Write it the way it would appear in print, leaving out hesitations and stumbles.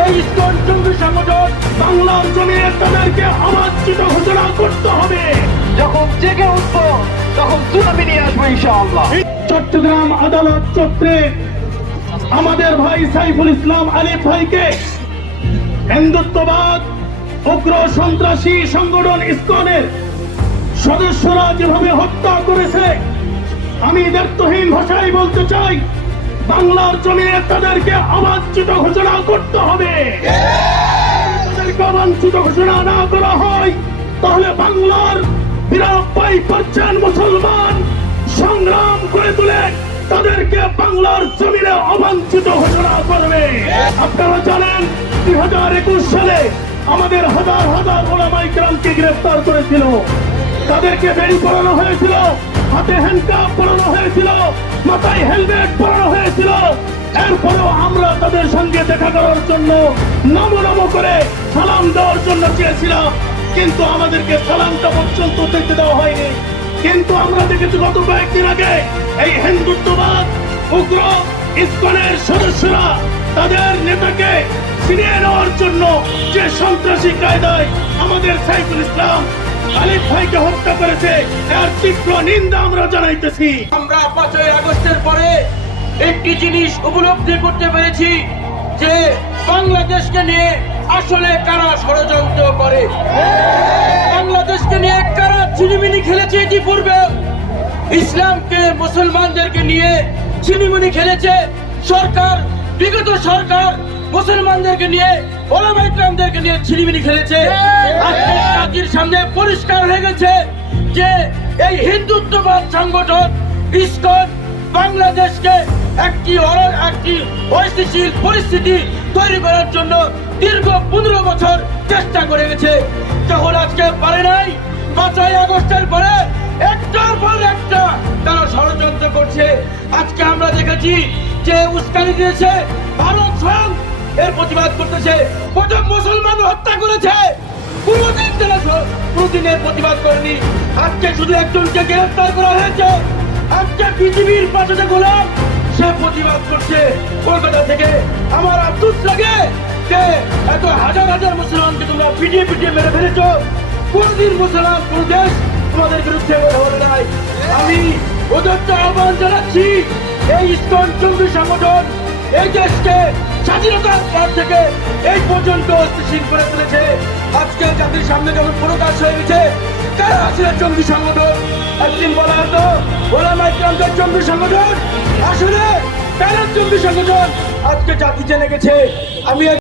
এই ইসকন জঙ্গি সংগঠন বাংলার জমিনে তাদেরকে অবাঞ্ছিত ঘোষণা করতে হবে। যখন জেগে উঠবো তখন সুনামি নিয়ে আসবো ইনশাআল্লাহ। চট্টগ্রাম আদালত চত্বরে আমাদের ভাই সাইফুল ইসলাম আলিফ ভাইকে হিন্দুত্ববাদ উগ্র সন্ত্রাসী সংগঠন ইসকনের সদস্যরা যেভাবে হত্যা করেছে, আমি দ্ব্যর্থহীন ভাষায় বলতে চাই, বাংলার জমিনে তাদেরকে অবাঞ্ছিত ঘোষণা করতে হবে। তাদেরকে অবাঞ্ছিত ঘোষণা না করা হয় তাহলে বাংলার 92% মুসলমান সংগ্রাম করে তুলে তাদেরকে বাংলার জমিনে অবাঞ্ছিত ঘোষণা করবে। আপনারা জানেন 2021 সালে আমাদের হাজার হাজার ওলামায়ে কেরামকে গ্রেফতার করেছিল, তাদেরকে বেড়ি পরানো হয়েছিল, হাতে হ্যান্ডকাপ পরানো হয়েছিল, মাথায় হেলমেট পরানো হয়েছিল। এরপরেও আমরা তাদের সঙ্গে দেখা করার জন্য নমো নমো করে সালাম দেওয়ার জন্য চেয়েছিলাম, কিন্তু আমাদেরকে সালামটা পর্যন্ত দিতে দেওয়া হয়নি। কিন্তু আমরা দেখেছি গত কয়েকদিন আগে এই হিন্দুত্ববাদ উগ্র ইসকনের সদস্যরা তাদের নেতাকে ছিনিয়ে নেওয়ার জন্য যে সন্ত্রাসী কায়দায় আমাদের সাইফুল ইসলাম আলিফ ভাইকে হত্যা করেছে, এর তীব্র নিন্দা আমরা জানাইতেছি। আমরা 5ই আগস্টের পরে একটি জিনিস উপলব্ধি করতে পেরেছি যে বাংলাদেশকে নিয়ে আসলে কারা ষড়যন্ত্র করে, বাংলাদেশকে নিয়ে কারা ছিনিমিনি খেলেছে। ইতিপূর্বে ইসলামকে মুসলমানদেরকে নিয়ে ছিনিমিনি খেলেছে সরকার, বিগত সরকার মুসলমানদেরকে নিয়ে ওলামায়ে কেরামদেরকে নিয়ে ছিনিমিনি খেলেছে। আজকে জাতির সামনে পরিষ্কার হয়ে গেছে যে এই হিন্দুত্ববাদ সংগঠন ইসকন বাংলাদেশকে একটি অস্থিতিশীল পরিস্থিতি তৈরি করার জন্য দীর্ঘ 15 বছর চেষ্টা করে গেছে। যখন আজকে পারে নাই, 5ই আগস্টের পরে একটার পর একটা তারা ষড়যন্ত্র করছে। আজকে আমরা দেখেছি যে উস্কানি দিয়েছে ভারত স্বয়ং এর প্রতিবাদ করতেছে। প্রথম মুসলমান হত্যা করেছে, কোনদিনের প্রতিবাদ করেনি। আজকে শুধু একজনকে গ্রেফতার করা হয়েছে, আজকে পৃথিবীর পাশে গোলাম সে প্রতিবাদ করছে কলকাতা থেকে। আমার আফসোস লাগে যে এত হাজার হাজার মুসলমানকে তোমরা পিটিয়ে পিটিয়ে মেরে ফেলেছ, কোনদিন মুসলমান কোন দেশ তোমাদের বিরুদ্ধে বলে নাই। আমি ওদেরকে আহ্বান জানাচ্ছি, এই ইসকন জঙ্গি সংগঠন এই দেশকে স্বাধীনতার পর থেকে এই পর্যন্ত অস্থিতিশীল করে তুলেছে। আজকে জাতির সামনে যেমন প্রকাশ হয়ে গেছে কারা আসলে জঙ্গি সংগঠন। একদিন বলা হতো ওলামায়ে কেরামদের জঙ্গি সংগঠন, আসলে কারা জঙ্গি সংগঠন আজকে জাতি জেনে গেছে। আমি